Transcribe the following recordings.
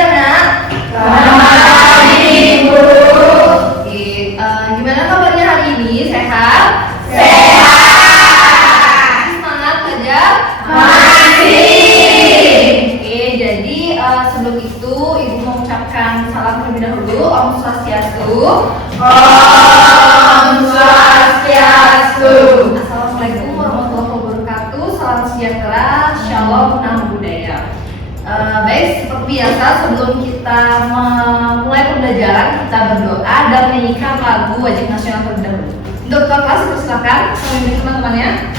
anak? Selamat pagi, Bu. Oke, gimana kabarnya hari ini? Sehat? Sehat. Semangat belajar? Masih. Oke, jadi sebelum itu Ibu mengucapkan salam terlebih dahulu. Om Swastiastu. Om Swastiastu. Assalamualaikum warahmatullahi wabarakatuh. Salam sejahtera, shalom, namo buddhaya. Baik, seperti biasa sebelum kita memulai pembelajaran kita berdoa dan menyanyikan lagu wajib nasional terlebih dahulu. Untuk ketua kelas silakan memimpin teman-temannya.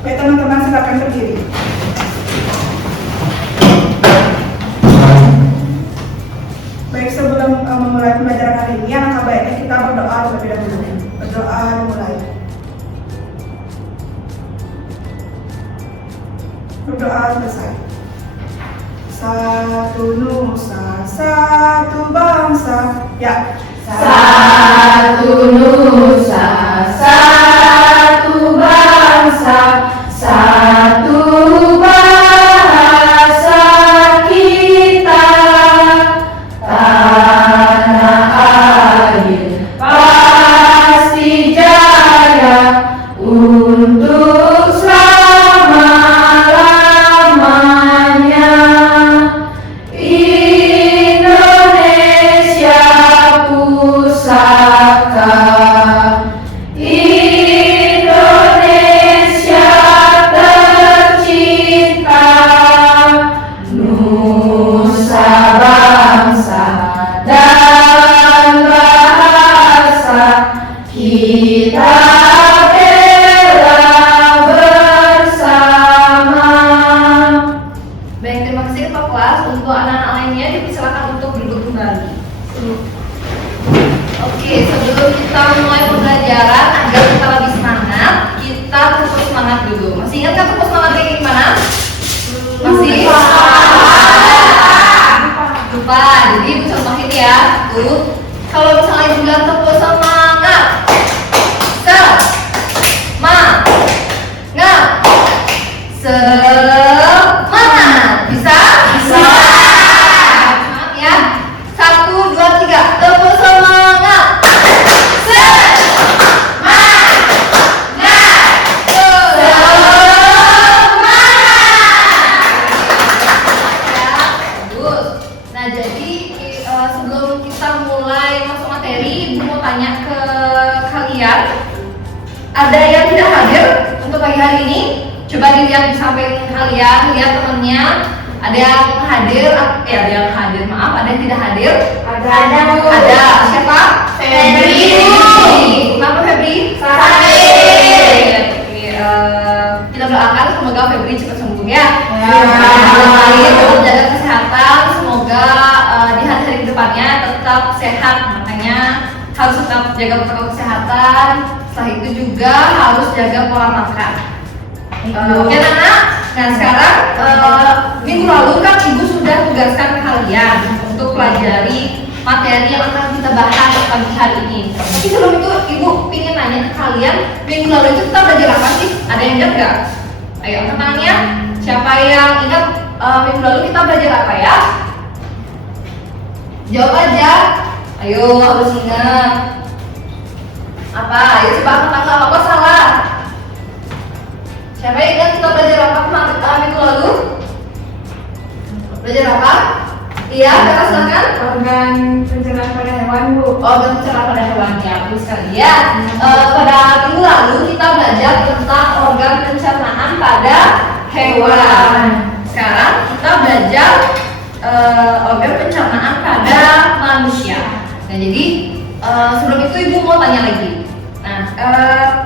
Baik teman-teman, silakan berdiri. Baik, sebelum memulai pembelajaran hari ini, alangkah baiknya kita berdoa terlebih dahulu. Berdoa dimulai. Berdoa selesai. Satu nusa, satu bangsa. Ya. Satu nusa, satu bangsa, satu bahasa kita. Tanah air pasti jaya untuk selama-lamanya. Indonesia pusaka, Indonesia tercinta, nusa bangsa dan bahasa kita bela bersama. Baik, terima kasih ketua kelas. Untuk anak-anak lainnya dipersilakan untuk duduk kembali. Oke, sebelum kita mulai pembelajaran agar kita lebih semangat, kita tepuk semangat dulu. Masih ingat kan tepuk semangat kayak gimana? Masih? Lupa. Jadi Ibu contohin ya. Tuh, kalau misalnya Ibu bilang tepuk semangat, semangat, semangat. Bisa? Bisa. Semangat ya. 1, 2, 3. Tepuk semangat. Bagus. Nah, jadi sebelum kita mulai masuk materi, Ibu mau tanya ke kalian. Ada yang tidak hadir untuk pagi hari ini? Coba dilihat di samping kalian, lihat temennya. Ada yang hadir, ada yang hadir, maaf, ada yang tidak hadir. Ada. Ada. Siapa? Febri. Kenapa Febri? Sakit. Oke, kita doakan semoga Febri cepat sembuh ya. Ya. Tetap jaga kesehatan, semoga di hari-hari kedepannya tetap sehat. Makanya harus tetap jaga protokol kesehatan. Setelah itu juga harus jaga pola makan. Oke anak. Nah sekarang minggu lalu kan Ibu sudah tugaskan kalian untuk pelajari materi yang akan kita bahas pagi hari ini. Tapi sebelum itu Ibu ingin nanya ke kalian, minggu lalu itu kita belajar apa sih? Ada yang ingat nggak? Ayo angkat tangannya. Siapa yang ingat minggu lalu kita belajar apa ya? Jawab aja. Ayo harus ingat. Apa? Ayo coba angkat tangan, apa salah? Siapa yang ingat kita belajar apa minggu lalu? Belajar apa? Iya, kakak silakan. Organ pencernaan pada hewan, Bu. Organ pencernaan pada hewan ya, bagus sekali ya. Pada minggu lalu kita belajar tentang organ pencernaan pada hewan. Sekarang kita belajar organ pencernaan pada manusia. Nah, jadi sebelum itu Ibu mau tanya lagi. Nah,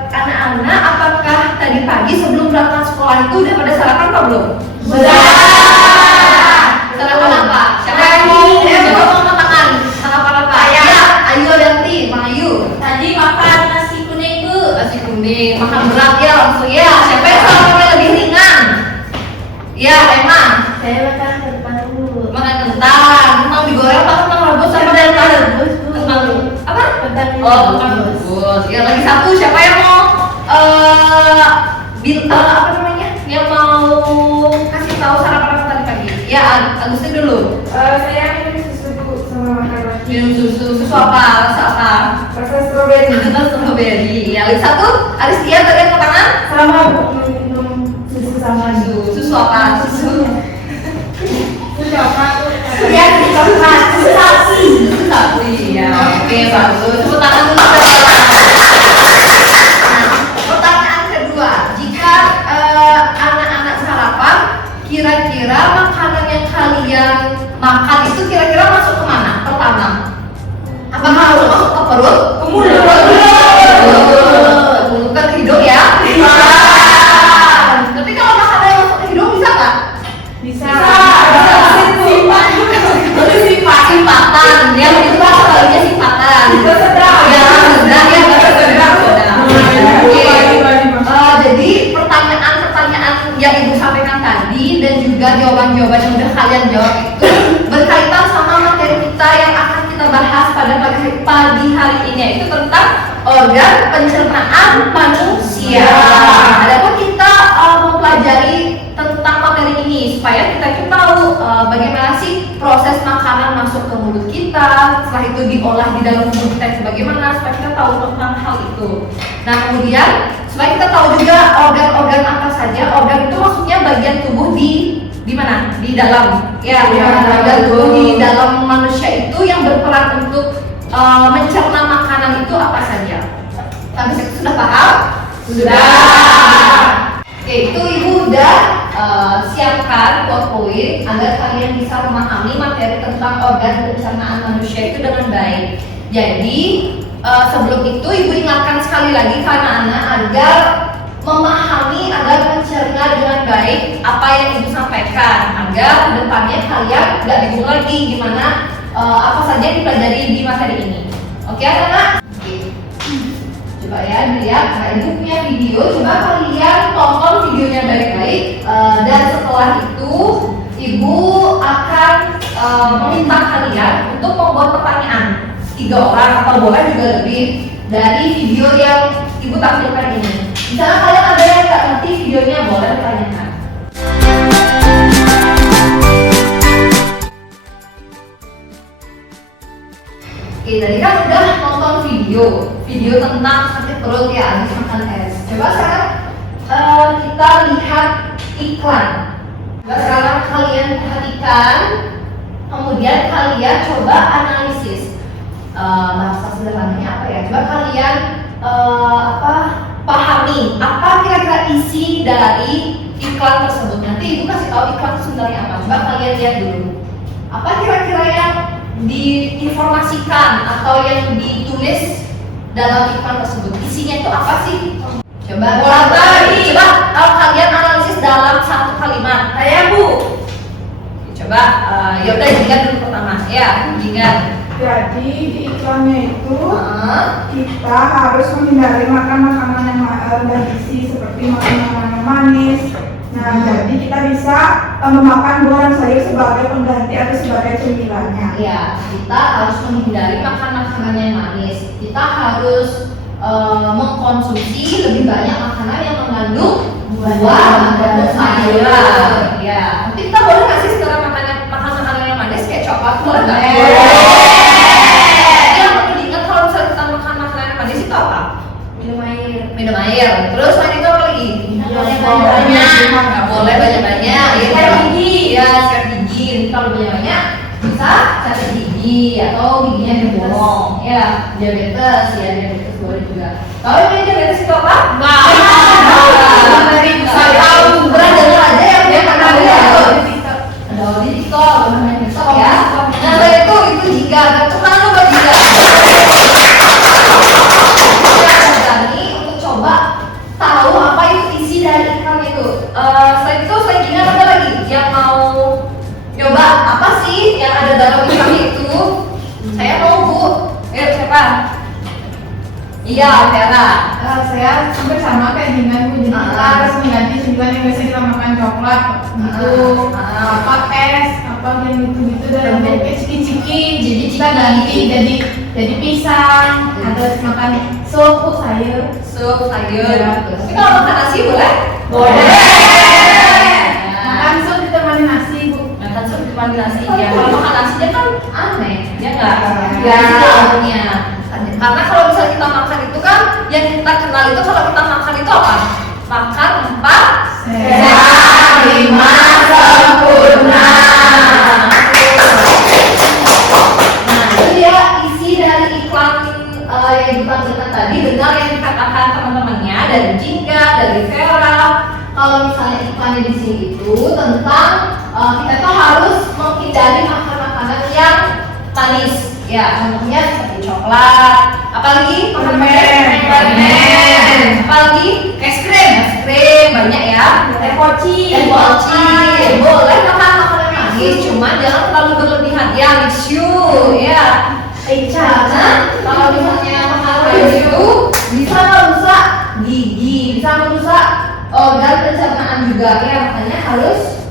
anak-anak, apakah tadi pagi sebelum berangkat sekolah itu udah pada sarapan apa belum? Sudah. Sarapan apa? Siapa yang mau? Coba mau angkat tangan. Sarapan apa? Ya, Ayu Adanti, Bang Ayu. Tadi makan nasi kuning, Bu. Nasi kuning, makan berat ya langsung ya. Siapa yang sarapannya lebih ringan? Ya, Emma. Saya makan kentang, Bu. Makan kentang, kentang digoreng apa kentang rebus sama kentang rebus, Bu. Kentang apa? Kentang Oh, kentang rebus. Ya, lagi satu siapa yang mau apa namanya? Yang mau kasih tahu sarapan apa tadi pagi? Ya, Agustin dulu. Saya minum susu sama makan roti. Minum susu apa? Rasa apa? Rasa stroberi. Rasa strawberry. Ya, lagi satu. Aristia tadi angkat tangan. Sama minum susu sama. Susu apa? Susu. Susu apa? Ya, coklat. Sapi. Susu sapi. Ya, oke bagus. Tepuk tangan dulu. Pertanyaan kedua, jika anak-anak sarapan, kira-kira makanan yang kalian makan itu kira-kira masuk ke mana? Pertama, apakah harus masuk ke perut? Ke mulut. Bukan ke hidung ya? Tapi kalau makanan yang masuk ke hidung bisa nggak? Bisa. Simpatan, yang itu bahasa Balinya simpatan. Sedang. Ya, sedang ya, bahasa sedang. Oke. Jadi pertanyaan-pertanyaan yang ibu sampaikan tadi dan juga jawaban-jawaban yang udah kalian jawab itu berkaitan sama materi kita yang akan kita bahas pada pagi hari ini, yaitu tentang organ pencernaan manusia. Adapun kita mempelajari tentang materi ini supaya kita itu tahu bagaimana sih proses makanan masuk ke mulut kita, setelah itu diolah di dalam tubuh kita itu bagaimana, supaya kita tahu tentang hal itu. Nah kemudian supaya kita tahu juga organ-organ apa saja. Organ itu maksudnya bagian tubuh di mana? Di dalam. Ya, bagian tubuh di dalam manusia itu yang berperan untuk mencerna makanan itu apa saja. Sampai situ sudah paham? Sudah. Oke, itu ibu udah siapkan poin agar kalian bisa memahami materi tentang organ pencernaan manusia itu dengan baik. Jadi sebelum itu ibu ingatkan sekali lagi ke anak-anak agar memahami, agar mencerna dengan baik apa yang ibu sampaikan, agar kedepannya kalian nggak bingung lagi gimana apa saja yang dipelajari di materi ini. Oke anak-anak? Oke. Coba ya dilihat, nah ibu punya video, coba kalian tonton videonya baik-baik dan setelah itu ibu akan meminta kalian untuk membuat pertanyaan 3 orang atau boleh juga lebih dari video yang ibu tampilkan ini. Misalnya kalian ada yang nggak ngerti videonya, boleh ditanyakan. Oke, tadi kan udah nonton video tentang sakit perut ya, habis makan es. Coba sekarang kita lihat iklan. Coba sekarang kalian perhatikan, kemudian kalian coba analisis. Bahasa sederhananya apa ya? Coba kalian pahami apa kira-kira isi dari iklan tersebut. Nanti ibu kasih tahu iklan itu sebenarnya apa. Coba kalian lihat dulu. Apa kira-kira yang diinformasikan atau yang ditulis dalam iklan tersebut? Isinya itu apa sih? Coba kalau kalian analisis dalam satu kalimat. Saya Bu. Coba ya udah ingat dulu pertama. Ya, ingat. Jadi di iklannya itu kita harus menghindari makan makanan yang bergizi seperti makanan yang manis. Nah, jadi kita bisa memakan buah dan sayur sebagai pengganti atau sebagai cemilannya. Ya, kita harus menghindari makan makanan yang manis. Kita harus mengkonsumsi lebih banyak makanan yang mengandung buah dan sayur. Ya, nanti kita boleh nggak sih sekarang makan makanan yang manis kayak coklat, boleh nggak? Yang perlu diingat kalau misalnya kita makan makanan yang manis itu apa? Minum air. Terus selain itu apa lagi? Nggak boleh banyak-banyak. Sikat gigi. Ya, sikat gigi. Kalau banyak-banyak bisa sakit gigi atau giginya dibolong. Ya, diabetes boleh juga. Tahu yang diabetes itu apa? Nggak tahu. Pernah dengar aja yang dia pernah lihat. Ada di TikTok, main TikTok ya. Nah, itu jika teman lo berjika. Tahu apa itu isi dari iklan itu. Selain itu, selanjutnya ada lagi yang mau nyoba apa sih yang ada dalam iklan itu? Saya mau Bu. Siapa? Iya, Vera. Saya hampir sama kayak dengan Bu. Jadi kita harus mengganti cemilan yang biasa kita makan coklat gitu, apa es, apa yang gitu dalam bentuk ciki-ciki. Jadi kita ganti jadi pisang, ada makan sup sayur. Tapi kalau makan nasi boleh? Makan sup ditemani nasi Bu. Makan cuma di nasi ya. Kalau makan nasinya kan aneh, ya nggak? Ya. Nasinya. Karena kalau misalnya kita makan itu kan, yang kita kenal itu kalau kita makan itu apa? Makan 4 Sehat, 5 sempurna. Nah, itu dia isi dari iklan yang ditampilkan tadi. Dengar yang dikatakan teman-temannya dari Jingga, dari Vera. Kalau misalnya iklannya di sini itu tentang kita tuh harus menghindari makan-makanan yang manis. Ya, contohnya seperti coklat, apalagi permen, apalagi es krim banyak ya. Teh poci. Boleh makan makanan manis, cuman jangan terlalu berlebihan ya, mixu ya. Karena kalau misalnya makan manis itu bisa merusak gigi, bisa merusak organ pencernaan juga ya, makanya harus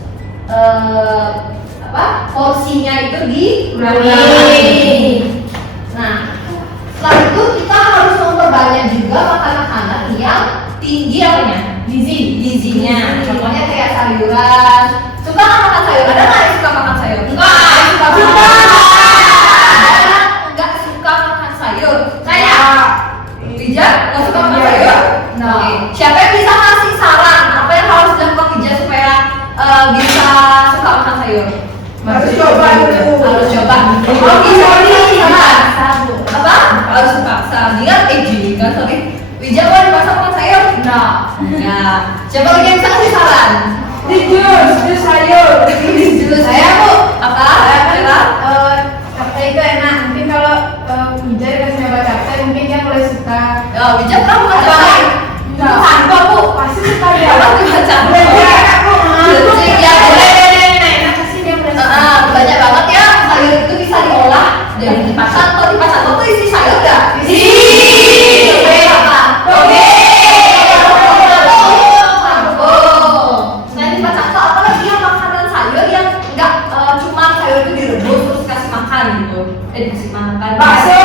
porsinya itu dikurangi. Nah, setelah itu kita harus memperbanyak juga makan makanan yang tinggi apanya? Gizinya. Contohnya kayak sayuran. Suka nggak makan sayur? Ada nggak yang suka makan sayur? Nggak suka makan sayur. Saya. Wija nggak suka makan sayur? Oke. Siapa yang bisa kasih saran apa yang harus dilakukan Wija supaya bisa suka makan sayur? Harus coba dulu. Harus coba. Apa? Harus dipaksa. Sorry. Wija mau dipaksa makan sayur? Enggak. Ya. Siapa lagi yang bisa kasih saran? Di jus sayur. Jus saya Bu. Apa? Capcay itu enak. Mungkin kalau Wija dikasih nyoba capcay, mungkin dia mulai suka. Ya, Wija pernah makan capcay? Enggak Bu, pasti suka dia. Apa tuh capcay? Enak kok. Ya, boleh. Kasih dia Banyak banget ya, sayur itu bisa diolah dari dipasang atau tuh isi sayur nggak? Isi. Apa? Nah, dipasang tuh apa lagi yang makanan sayur yang nggak cuma sayur itu direbus terus kasih makan gitu? Dikasih makan. Bakso.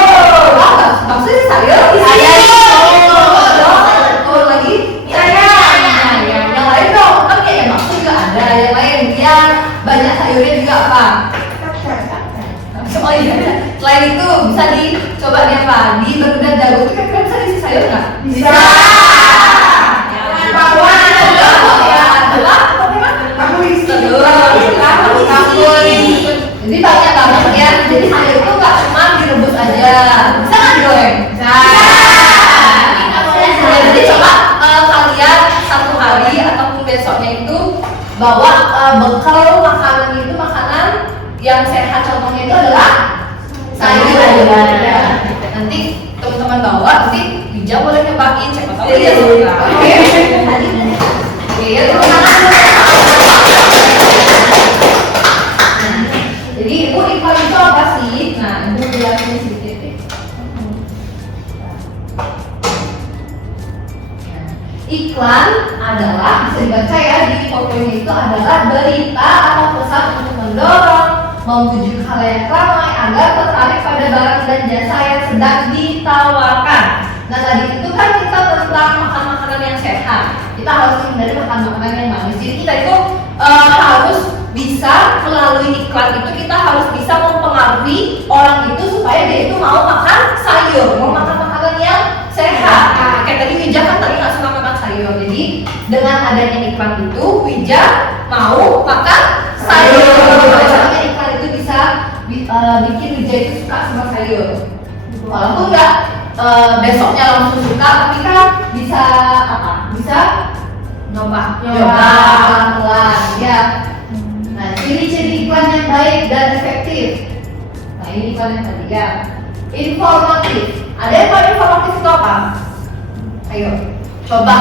Bakso itu sayur. Betul lagi. Yang lain dong, kan kayak bakso juga ada. Yang lain dia banyak sayurnya juga apa? Oh iya, selain itu bisa dicoba di apa? Di berkedel jagung itu kira-kira bisa diisi sayur nggak? Bisa. Jadi banyak banget ya. Jadi sayur itu nggak cuma direbus aja. Bisa nggak digoreng? Bisa. Jadi coba kalian satu hari ataupun besoknya itu bawa bekal makanan itu makanan yang sehat, contohnya itu adalah sayur. Nanti teman-teman bawa, nanti Wija boleh nyobain, siapa tahu dia suka. Oke, ya jadi Ibu iklan itu apa sih? Nah, Ibu jelasin sedikit deh. Iklan adalah, bisa dibaca ya di fotonya itu adalah berita atau pesan untuk mendorong, membujuk khalayak ramai agar tertarik pada barang dan jasa yang sedang ditawarkan. Nah, tadi itu kan kita tentang makan makanan yang sehat. Kita harus hindari makan makanan yang manis. Jadi kita itu harus bisa melalui iklan itu kita harus bisa mempengaruhi orang itu supaya dia itu mau makan sayur, mau makan makanan yang sehat. Kayak tadi Wija kan tadi nggak suka makan sayur. Jadi dengan adanya iklan itu Wija mau makan sayur. Soalnya iklan itu bisa bikin Wija itu suka sama sayur. Walaupun nggak besoknya langsung suka, tapi kan bisa apa? Bisa nyoba pelan-pelan ya. Nah, ciri-ciri iklan yang baik dan efektif. Nah, ini iklan yang tadi ya. Informatif. Ada yang paling informatif itu apa? Ayo, coba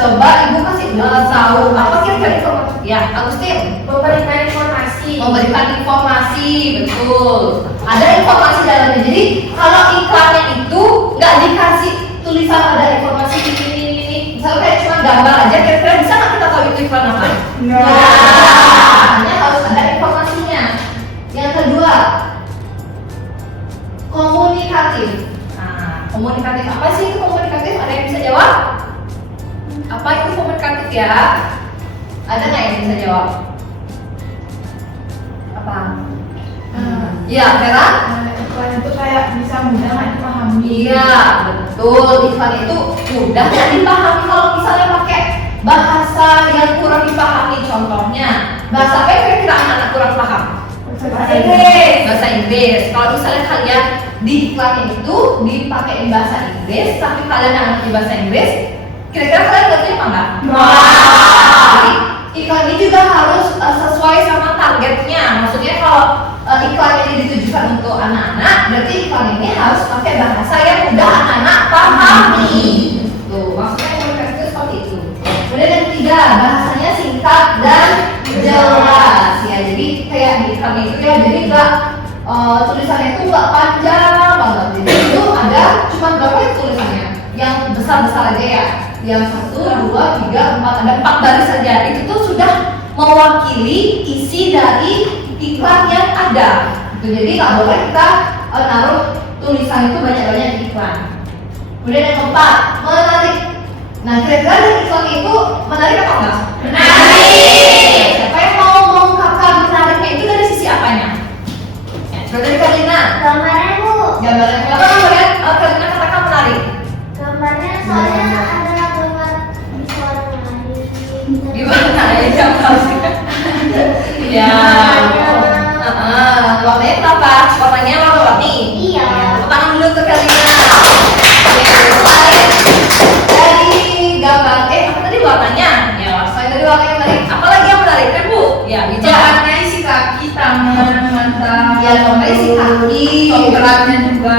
coba Ibu kasih tahu apa kira-kira informatif? Ya, Agustin. Memberikan informasi. Memberikan informasi, betul. Ada informasi dalamnya. Jadi kalau iklannya itu nggak dikasih tulisan ada informasi ini. Misalnya kayak cuma gambar aja, kira-kira bisa nggak kita tahu itu iklan apa? Hanya harus ada informasinya. Yang kedua, komunikatif. Nah, komunikatif apa sih itu komunikatif? Ada yang bisa jawab? Apa itu komunikatif ya? Ada nggak yang bisa jawab? apa? Iya, Vera? Iklan itu kayak bisa mudah nggak dipahami. Iya, betul. Iklan itu mudah nggak dipahami kalau misalnya pakai bahasa yang kurang dipahami. Contohnya, bahasa apa yang kira-kira anak-anak kurang paham? Bahasa Inggris. Bahasa Inggris. Kalau misalnya kalian di iklan itu dipakai bahasa Inggris, tapi kalian yang ngerti bahasa Inggris, kira-kira kalian ngerti apa enggak? Jadi, iklan ini juga harus sesuai sama targetnya. Maksudnya kalau iklan ini ditujukan untuk anak-anak, berarti iklan ini harus pakai bahasa yang mudah anak-anak pahami. Tuh, maksudnya komunikasi itu seperti itu. Kemudian yang ketiga, bahasanya singkat dan jelas. Ya, jadi kayak di iklan itu ya, jadi enggak tulisannya itu enggak panjang banget. Jadi itu ada cuma berapa ya tulisannya? Yang besar-besar aja ya. Yang 1, 2, 3, 4, ada 4 baris saja. Itu tuh sudah mewakili isi dari iklan yang ada. Gitu. Jadi nggak boleh kita naruh tulisan itu banyak-banyak di iklan. Kemudian yang keempat, menarik. Nah, kira-kira dari iklan itu menarik apa enggak? Menarik. Siapa yang mau mengungkapkan menariknya itu dari sisi apanya? Ya, coba dari Karina. Gambarnya Bu. Gambarnya apa kalian? Karina katakan menarik. Gambarnya soalnya ada gambar suara lain. Gimana ya gambar? Ya. Warnanya kenapa? Warnanya warna-warni. Iya. Tepuk tangan dulu untuk Karina. Dari gambar, apa tadi warnanya? Ya, selain dari warnanya menarik, apa lagi yang menarik kan Bu? Ya, hijau. Warnanya isi kaki, tangan, mata. Ya, gambarnya isi kaki. Coklatnya juga.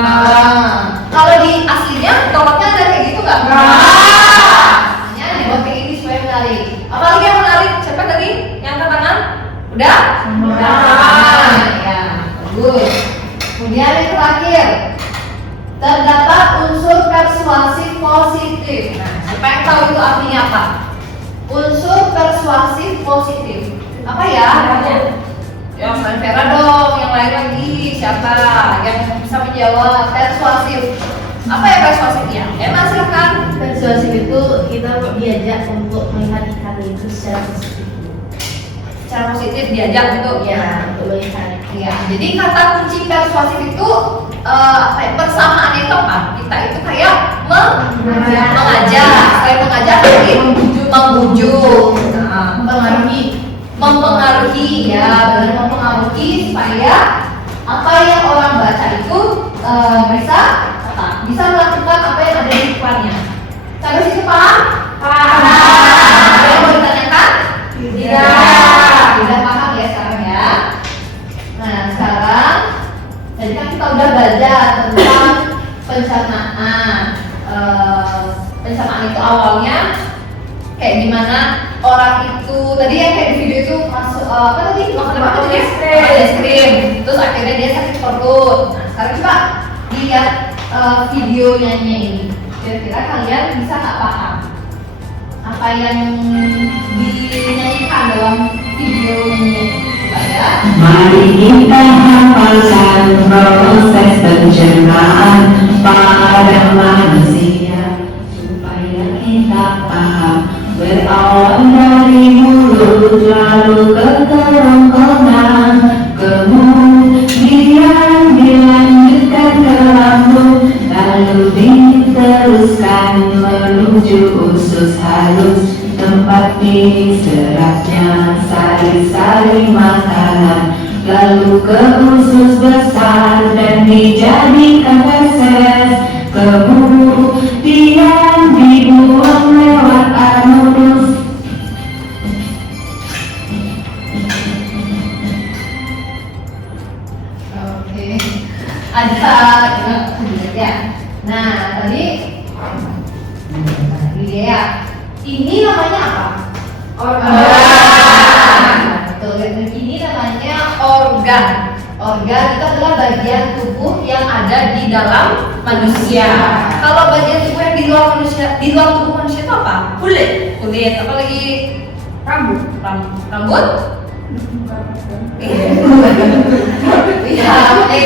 Kalau di aslinya, coklatnya ada kayak gitu nggak? Makanya dibuat kayak gini supaya menarik. Apalagi yang menarik? Siapa tadi? Yang angkat tangan? Udah? Udah. Ya, bagus. Kemudian yang terakhir, terdapat unsur persuasif positif. Nah, siapa yang tahu itu artinya apa? Unsur persuasif positif. Apa ya? Ya, selain Vera dong, yang lain lagi siapa yang bisa menjawab persuasif? Apa ya persuasifnya? Emma silakan. Persuasif itu kita diajak untuk melihat iklan itu secara positif. Secara positif diajak untuk Untuk melihat. ya. Jadi kata kunci persuasif itu apa ya? Persamaannya itu apa? Kita itu kayak mengajak, kayak mengajak jadi membujuk, mempengaruhi ya, benar mempengaruhi supaya apa yang orang baca itu bisa melakukan apa yang ada di iklannya. Sampai situ paham? Paham. Ada yang mau ditanyakan? Tidak. Sudah paham ya sekarang ya. Nah sekarang, tadi kan kita udah belajar tentang pencernaan. Pencernaan itu awalnya kayak gimana orang itu tadi yang kayak di video itu masuk apa tadi makan apa tadi es krim terus akhirnya dia sakit perut. Nah sekarang coba lihat videonya ini, kira-kira kalian bisa nggak paham apa yang dinyanyikan dalam videonya ini? Coba ya. Mari kita hafalkan proses pencernaan pada manusia supaya kita paham. Berawal dari mulut lalu ke kerongkongan, kemudian dilanjutkan ke lambung, lalu diteruskan menuju usus halus, tempat diserapnya sari-sari makanan, lalu ke usus besar dan dijadikan feses, kemudian dibuang lewat anus. Oke, ada ya. Nah tadi ya, ini namanya apa? Organ. Betul. Ini namanya organ. Organ itu adalah bagian tubuh yang ada di dalam manusia. Kalau bagian tubuh yang di luar manusia, di luar tubuh manusia itu apa? Kulit. Kulit. Apa lagi? Rambut. Rambut? Iya,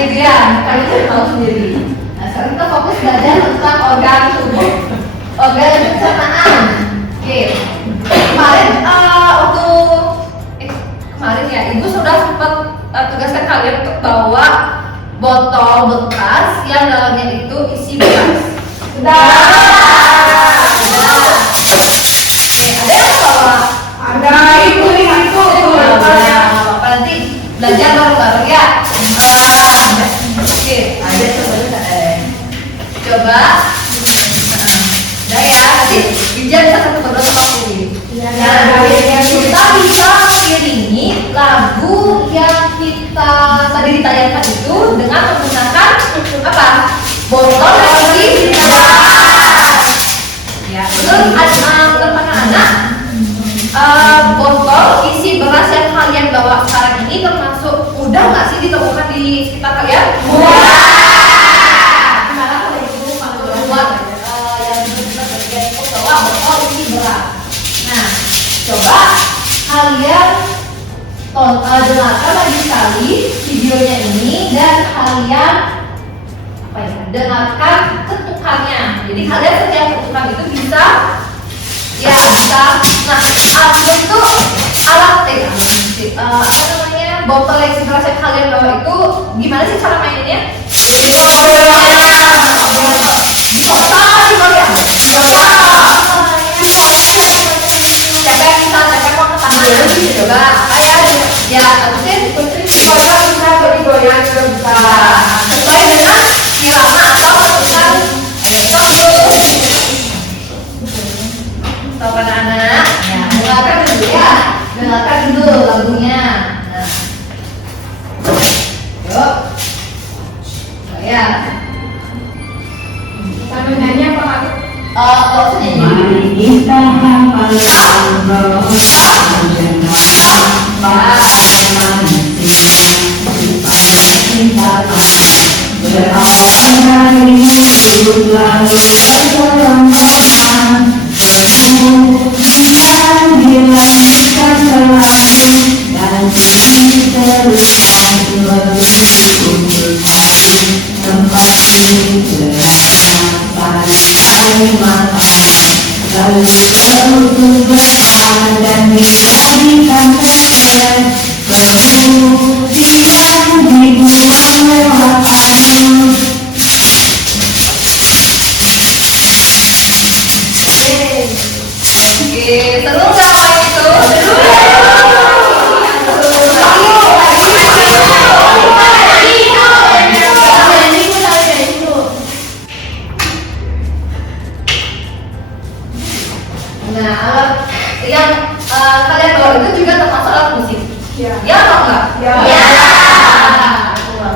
dia. Kalian sudah tahu sendiri. Nah, sekarang kita fokus belajar tentang organ tubuh. Organ pencernaan. Oke. Kemarin waktu kemarin ya Ibu sudah sempat tugaskan kalian untuk bawa botol bekas yang dalamnya itu isi beras. Sudah. Ada yang bawa? Ada itu. Apa nanti belajar bareng-bareng ya? Oke. Ada sebenarnya. Coba. Udah ya, nanti Bijan bisa satu berdua sama Puri. Nah, kita bisa mengiringi lagu yang kita tadi ditayangkan itu dengan menggunakan apa? Botol yang isi beras. Ya, terus untuk anak-anak, botol isi beras yang kalian bawa sekarang ini termasuk mudah nggak sih ditemukan di sekitar kalian? Gimana kalau itu buat yang benar-benar bagian untuk bawa botol isi beras? Nah, coba kalian dengarkan lagi sekali videonya ini dan kalian dengarkan ketukannya. Jadi kalian setiap ketukan itu bisa. Nah, itu alat apa namanya, botol yang isi beras yang kalian bawa itu gimana sih cara mainnya? Bisa apa sih kalian? Siapa yang bisa mau ke tangan dulu coba? Ya, mungkin kalau bisa goyang juga bisa. Sesuai dengan irama atau ketukan. Stop anak-anak. Ya, dengarkan dulu ya. Dengarkan dulu lagunya. Nah. Yuk. Ya. Sambil nyanyi apa Kak? Kalau usah nyanyi. Mari kita hafalkan roh supaya kita berawal dari hidup lalu berkelompokan kemudian dilanjutkan selalu dan diteruskan menuju umur hati tempat berasa pada mata lalu selalu berada dan dijadikan tetes kemudian dibuang lewat angin. Oke, seru nggak main itu? Nah, alat yang kalian bawa itu juga termasuk alat musik. Ya atau enggak? Ya.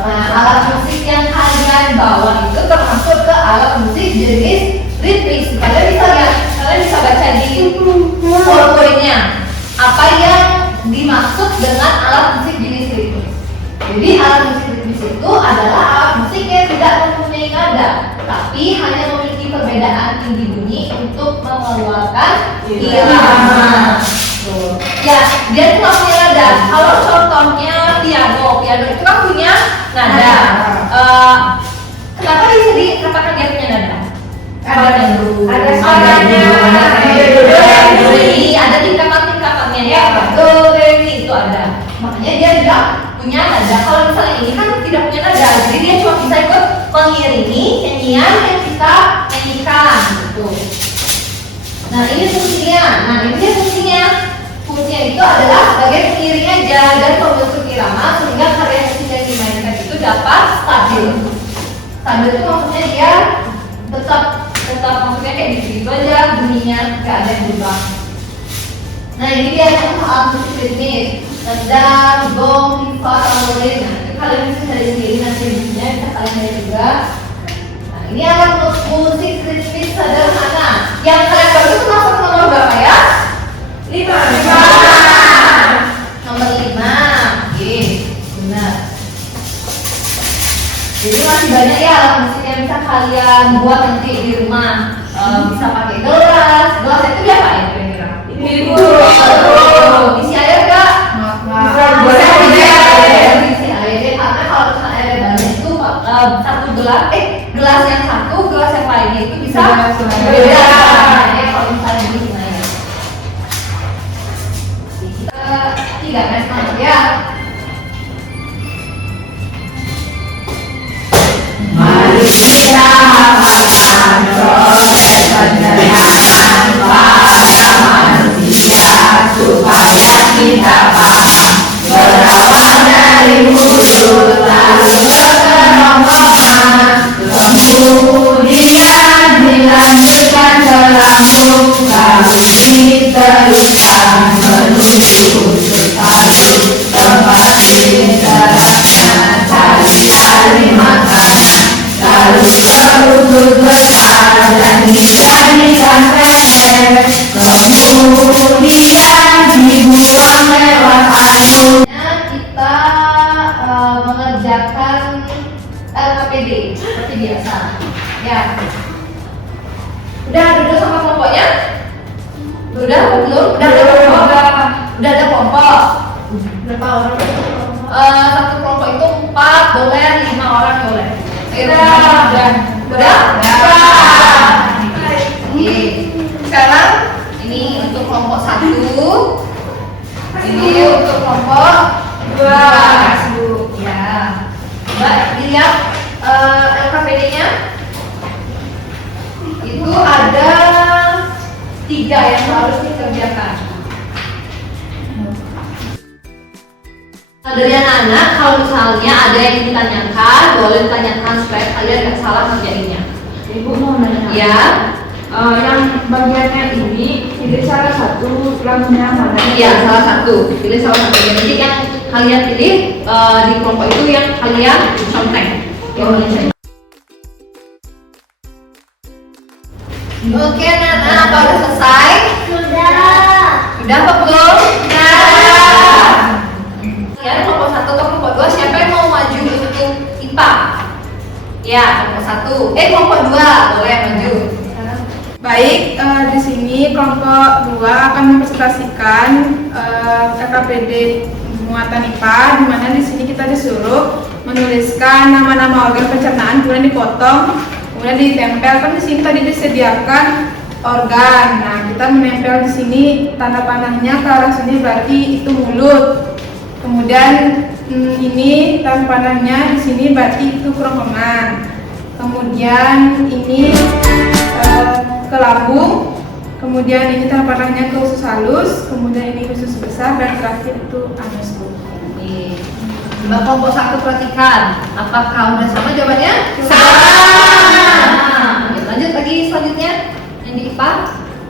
Nah, alat musik yang kalian bawa itu termasuk ke alat musik jenis ritmis. Kalian bisa lihat, kalian bisa baca di powerpointnya apa yang dimaksud dengan alat musik jenis ritmis. Jadi alat musik ritmis itu adalah alat musik yang tidak mempunyai nada, tapi hanya memiliki perbedaan tinggi bunyi untuk mengeluarkan irama. Ya, dia itu nggak punya nada. Kalau contohnya piano itu kan punya nada. Kenapa bisa dikatakan dia punya nada? Ada suaranya, ada tingkatan-tingkatannya ya. Do, re, mi itu ada. Makanya dia tidak punya nada. Kalau misalnya ini kan tidak punya nada, jadi dia cuma bisa ikut mengiringi nyanyian yang kita nyanyikan gitu. Nah, ini fungsinya. Fungsinya itu adalah sebagai pengiring aja dan membentuk irama sehingga karya musik yang dimainkan itu dapat stabil. Stabil itu maksudnya dia tetap maksudnya kayak gitu aja bunyinya, nggak ada yang berubah. Nah, ini dia alat musik ritmis. Nada, gong, rifa, tamborin. Nah, itu kalian bisa cari sendiri nanti bunyinya, bisa kalian cari juga. Nah, ini alat musik ritmis sederhana. Yang kalian baru itu masuk nomor berapa ya? 5. Nomor 5. Oke, benar. Jadi masih banyak ya alat musik yang bisa kalian buat nanti di rumah. Bisa pakai gelas itu apa ya kira-kira? Isi air nggak? Bisa isi air. Karena kalau misalnya air banyak itu satu gelas yang satu, gelas yang lainnya itu bisa berbeda. Kalau misalnya di sini kita 3 ya. mengerjakan LKPD seperti biasa. Ya. Udah sama kelompoknya? Udah apa belum? Udah ada kelompok. Udah ada kelompok. Berapa orang? Satu kelompok itu 4 boleh, 5 orang boleh. Udah. Oke. Sekarang ini untuk kelompok 1. Ini untuk kelompok 2. Ya. Coba dilihat LKPD-nya. Itu ada 3 yang harus dikerjakan. Dari anak-anak, kalau misalnya ada yang ditanyakan, boleh ditanyakan supaya kalian nggak salah ngerjainnya. Ibu mau nanya. Ya, Yang bagiannya ini pilih salah satu lagunya mana? iya salah satu. Pilih salah satu. Jadi yang kalian pilih di kelompok itu yang kalian contek. Oke, anak-anak, apa udah selesai? Udah apa belum? Ya, kelompok 1 ke kelompok 2 siapa yang mau maju untuk IPA? Ya, kelompok 1. Kelompok 2 boleh maju. Baik, di sini kelompok 2 akan mempresentasikan LKPD muatan IPA, di mana di sini kita disuruh menuliskan nama-nama organ pencernaan, kemudian dipotong, kemudian ditempel. Kan di sini tadi disediakan organ. Nah, kita menempel di sini tanda panahnya ke arah sini, berarti itu mulut. Kemudian ini tanda panahnya di sini berarti itu kerongkongan. Kemudian ini ke lambung. Kemudian ini tanda panahnya ke usus halus. Kemudian ini usus besar dan terakhir itu anus. Coba kelompok 1 perhatikan. Apakah udah sama jawabannya? Oke, lanjut lagi selanjutnya yang di IPA.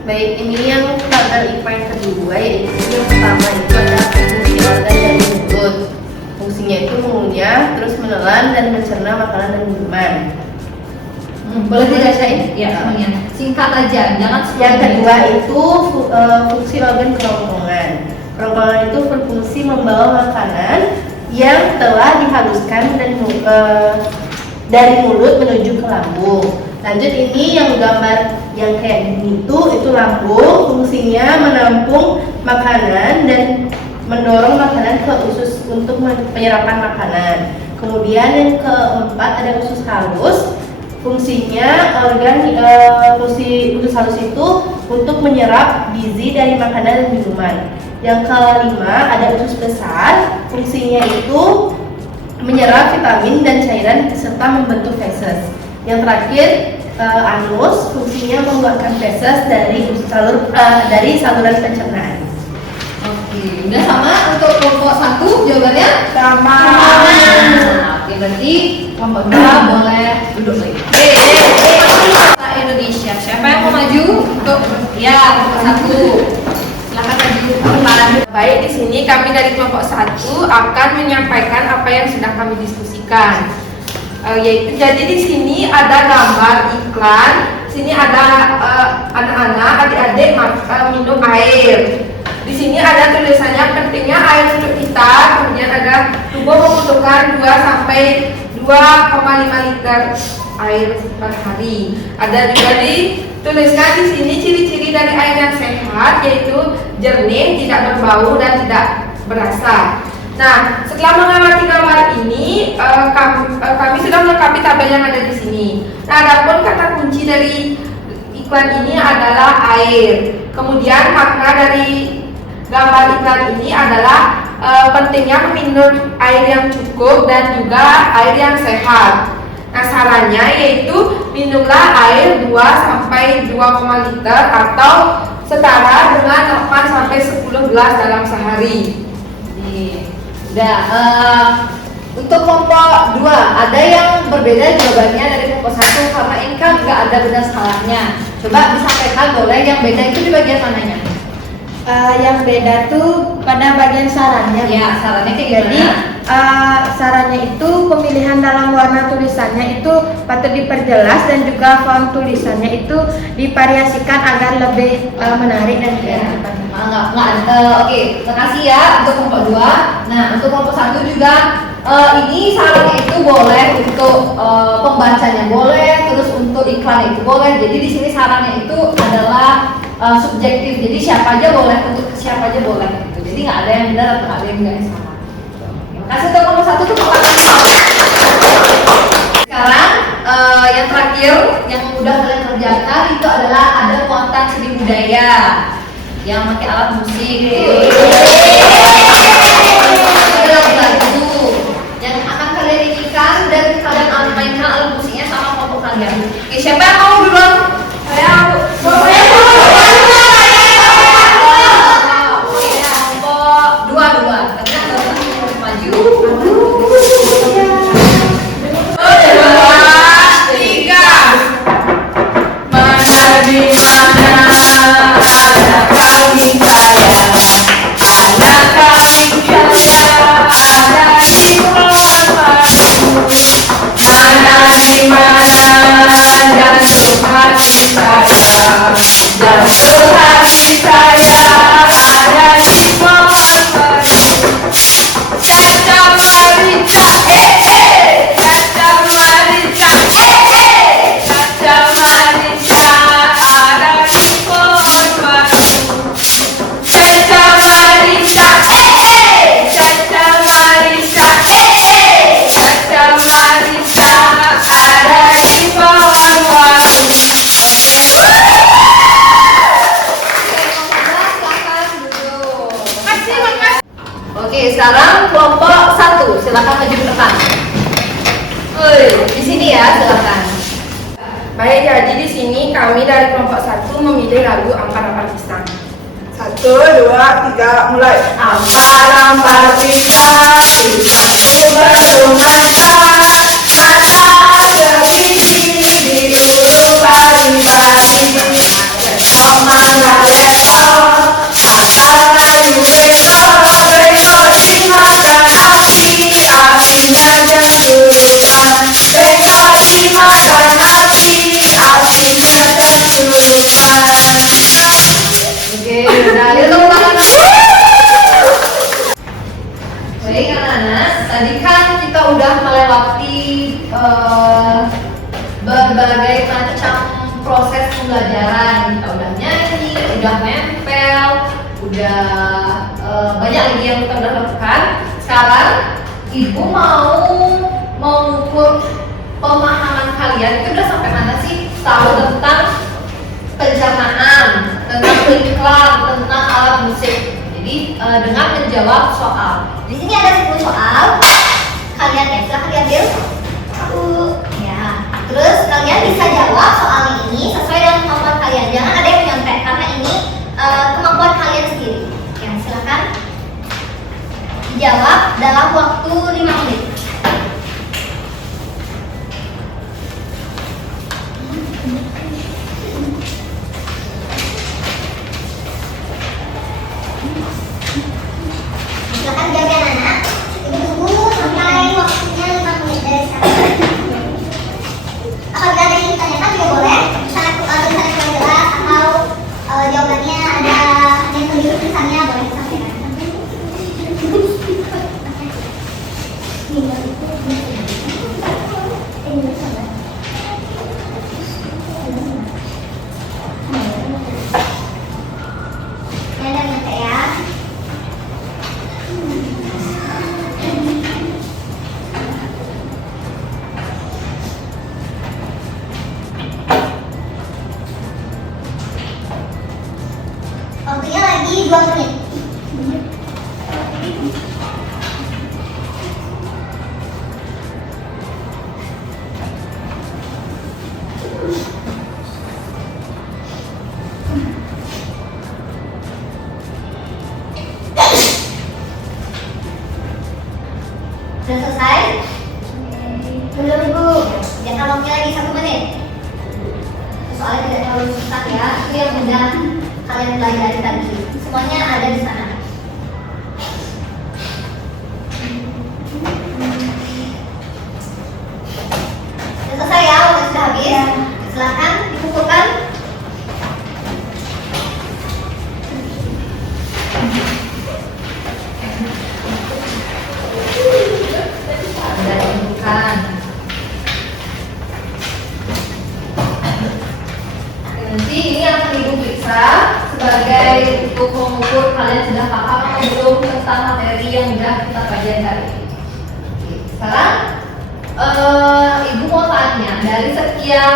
Baik, ini yang tabel IPA yang kedua, yaitu yang pertama itu adalah fungsi organ dari mulut. Fungsinya itu mengunyah, terus menelan dan mencerna makanan dan minuman. Boleh dibacain? Ya, semuanya. Singkat aja, jangan Yang kedua itu fungsi organ kerongkongan. Kerongkongan itu berfungsi membawa makanan yang telah dihaluskan dan dari mulut menuju ke lambung. Lanjut, ini yang gambar yang kayak gini itu lambung, fungsinya menampung makanan dan mendorong makanan ke usus untuk penyerapan makanan. Kemudian yang keempat ada usus halus, fungsinya fungsi usus halus itu untuk menyerap gizi dari makanan dan minuman. Yang kelima ada usus besar, fungsinya itu menyerap vitamin dan cairan serta membentuk feses. Yang terakhir anus, fungsinya mengeluarkan feses dari saluran pencernaan. Oke, udah sama untuk kelompok 1 jawabannya? Sama. Oke, berarti kelompok 2 boleh duduk lagi. Kita Indonesia. Siapa yang mau maju untuk kelompok 1? Silakan maju ke depan. Baik, di sini kami dari kelompok 1 akan menyampaikan apa yang sudah kami diskusikan. Yaitu jadi di sini ada gambar iklan. Sini ada anak-anak, adik-adik minum air. Di sini ada tulisannya pentingnya air untuk kita. Kemudian ada tubuh membutuhkan 2 sampai 2,5 liter air per hari. Ada juga dituliskan di sini ciri-ciri dari air yang sehat, yaitu jernih, tidak berbau dan tidak berasa. Nah, setelah mengamati gambar ini, kami sudah melengkapi tabel yang ada di sini. Nah, adapun kata kunci dari iklan ini adalah air. Kemudian makna dari gambar iklan ini adalah pentingnya meminum air yang cukup dan juga air yang sehat. Nah, sarannya yaitu minumlah air 2 sampai 2,5 liter atau setara dengan 8 sampai 10 gelas dalam sehari. Udah, untuk kelompok 2 ada yang berbeda jawabannya dari kelompok 1 karena ini kan nggak ada benar salahnya. Coba disampaikan boleh, yang beda itu di bagian mananya? Yang beda tuh pada bagian sarannya. Ya, sarannya kayak Jadi gimana? sarannya itu pemilihan dalam warna tulisannya itu patut diperjelas dan juga font tulisannya itu divariasikan agar lebih menarik dan kreatif. Oke, terima kasih ya untuk kelompok 2. Nah, untuk kelompok 1 juga Ini sarannya itu boleh untuk pembacanya boleh, terus untuk iklan itu boleh. Jadi di sini sarannya itu adalah subjektif. Jadi siapa aja boleh, untuk siapa aja boleh. Gitu. Jadi nggak ada yang benar atau nggak ada yang nggak salah. Terima kasih untuk nomor 1 tuh. Sekarang yang terakhir yang udah kalian kerjakan itu adalah ada muatan seni budaya yang pakai alat musik. Yang akan kalian nyanyikan dan kalian mainkan alat musiknya sama kelompok kalian. Oke, siapa yang mau duluan? Saya. Kelompok dua. Karena harus maju. 2, 3. Mana di mana ada kambing saya, ada kambing saya, ada di pohon madu. Mana di mana jantung hati saya, jantung hati saya ada di pohon madu. Caca Marita, Caca Marita, Caca Marita ada di pohon madu. Caca Marita, Caca Marita, Caca Marita ada di pohon madu. Oke, sekarang kelompok 1, silakan maju ke depan. Di sini ya, silakan. Baik, jadi di sini kami dari kelompok 1 memilih lagu Ampar-Ampar Pisang. 1, 2, 3, mulai. Ampar-ampar pisang, pisangku berbunga, mata sebiji di ulu bari-bari. Besok mangga besok, akan layu besok, besok dimakan api, apinya jengkerukan. Besok dimakan api, apinya jengkerukan. Oke, udah yuk tepuk tangan. Baik anak-anak, tadi kan kita udah melewati berbagai macam proses pembelajaran. Kita udah nyanyi, udah nempel, udah banyak lagi yang kita udah lakukan. Sekarang ibu mau mengukur pemahaman kalian itu udah sampai mana sih? Tahu tentang pencernaan, tentang iklan, tentang alat musik. Jadi dengan menjawab soal. Di sini ada 10 soal. Kalian silahkan diambil. Ya. Terus kalian bisa jawab soal ini sesuai dengan kemampuan kalian. Jangan ada yang menyontek karena ini kemampuan kalian sendiri. Ya, silahkan dijawab dalam waktu 5 menit. Silahkan jaga anak. Ibu tunggu sampai waktunya 5 menit dari sekarang. Apabila ada yang ditanyakan juga boleh. Misalnya kurang jelas atau jawabannya ada yang keliru tulisannya boleh disampaikan. Ya, dan ya. Waktunya lagi 2 menit. Sudah selesai? Belum, Ibu. Jangan waktunya lagi 1 menit. Soalnya tidak terlalu susah ya. Itu yang mudah kalian pelajari tadi. Semuanya ada di sana. Sudah selesai ya, waktu sudah habis. Silakan dikumpulkan. Sekarang Ibu mau tanya, dari sekian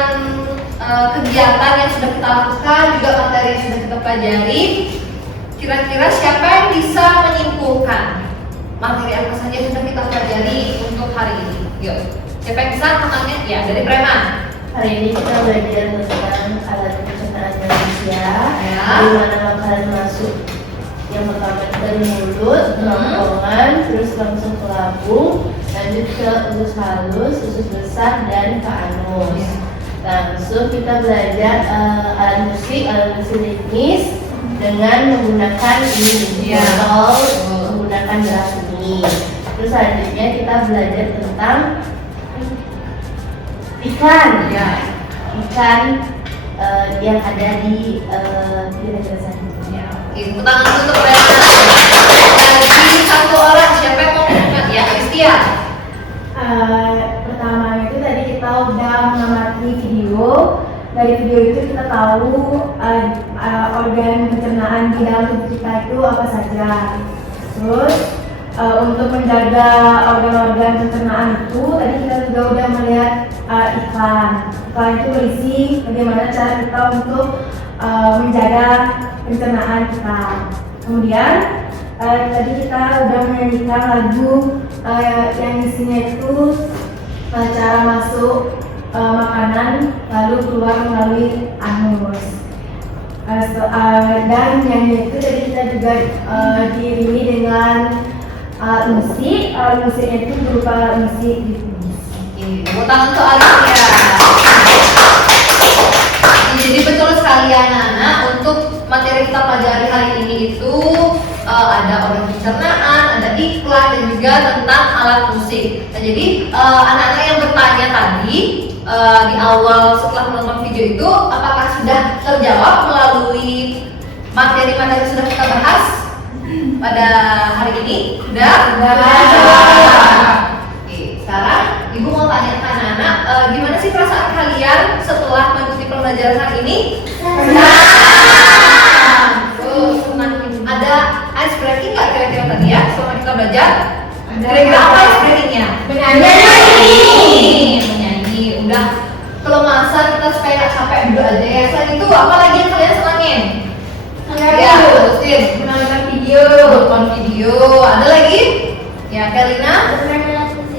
kegiatan yang sudah kita lakukan, juga materi yang sudah kita pelajari, kira-kira siapa yang bisa menyimpulkan materi apa saja yang sudah kita pelajari untuk hari ini? Yuk, siapa yang bisa menanya? Ya, dari Preman. Hari ini kita belajar tentang alat pencernaan manusia, Ya. di mana makanan masuk. Yang pertama dari mulut, kerongkongan, terus langsung ke lambung, lanjut ke usus halus, usus besar, dan ke anus. Ya. Langsung kita belajar alat musik ritmis dengan menggunakan ini, Ya. botol, menggunakan gelas ini. Terus selanjutnya kita belajar tentang ikan, Ya. ikan yang ada di sana. Ya. Oke, tepuk tangan untuk Preman. Lagi satu orang, siapa yang mau ngomong? Ya, Christian. Pertama itu tadi kita udah mengamati video. Dari video itu kita tahu organ pencernaan di dalam tubuh kita itu apa saja. Terus untuk menjaga organ-organ pencernaan itu tadi kita juga udah melihat iklan. Iklan itu berisi bagaimana cara kita untuk menjaga pencernaan kita. Kemudian tadi kita udah menyanyikan lagu yang isinya itu cara masuk makanan lalu keluar melalui anus. Dan nyanyi itu tadi kita juga diiringi dengan musik. Musiknya itu berupa musik ritmis. Oke, tepuk tangan untuk Alicia. Jadi betul sekali anak-anak, untuk materi kita pelajari hari ini itu ada organ pencernaan, ada iklan, dan juga tentang alat musik. Nah, jadi anak-anak yang bertanya tadi di awal setelah menonton video itu, apakah sudah terjawab melalui materi-materi yang sudah kita bahas pada hari ini? Sudah? Oke, sekarang Ibu mau tanya ke anak-anak, gimana sih perasaan kalian setelah mengikuti pembelajaran hari ini? Senang. Ada ice breaking nggak kira-kira tadi ya selama kita belajar? Kira-kira apa ice breakingnya? Menyanyi. Udah kelemasan kita supaya nggak sampai duduk aja ya. Selain itu apa lagi yang kalian senangin? Ya, terusin. Menonton video. Nonton video. Ada lagi? Ya, Kalina?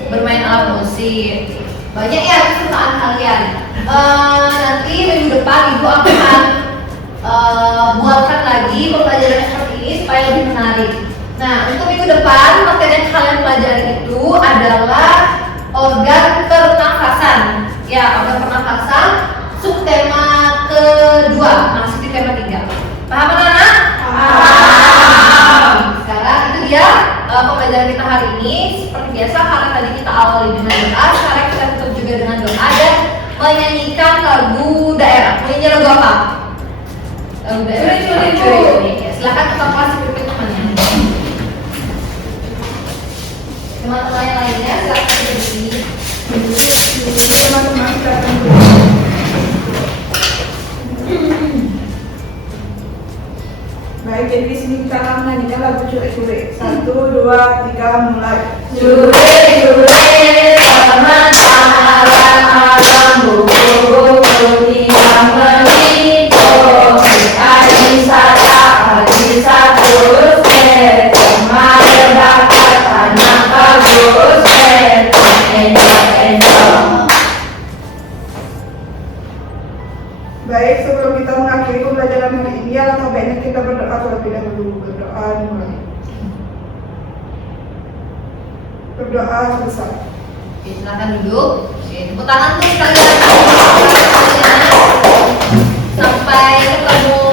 Bermain alat musik. Banyak ya kesukaan kalian. Nanti minggu depan Ibu akan buatkan lagi pembelajaran seperti ini supaya lebih menarik. Nah, untuk minggu depan materi yang kalian pelajari itu adalah organ pernafasan. Ya, organ pernafasan subtema kedua, masih di tema 3. Paham anak-anak? Paham. Sekarang itu dia pembelajaran kita hari ini. Seperti biasa, karena tadi kita awali dengan doa, sekarang kita tutup juga dengan doa dan menyanyikan lagu daerah. Menyanyi lagu apa? Lagu daerah. Curi. Ya, silakan kita kasih pimpin temannya. Teman-teman yang lainnya silakan berdiri. Teman-teman silakan. Baik, jadi di sini kita akan menyanyikan lagu Curi-Curi. 1, 2, 3, mulai. Curi-curi sama-sama alam buku yang menito Adisa terus kemarin dapat anak bagus enjoy. Baik, sebelum kita mengakhiri pembelajaran hari ini, alangkah baiknya kita berdoa terlebih dahulu. Berdoa dimulai. Berdoa selesai. Oke, silakan duduk. Oke, tepuk tangan tuh sekalian. Sampai ketemu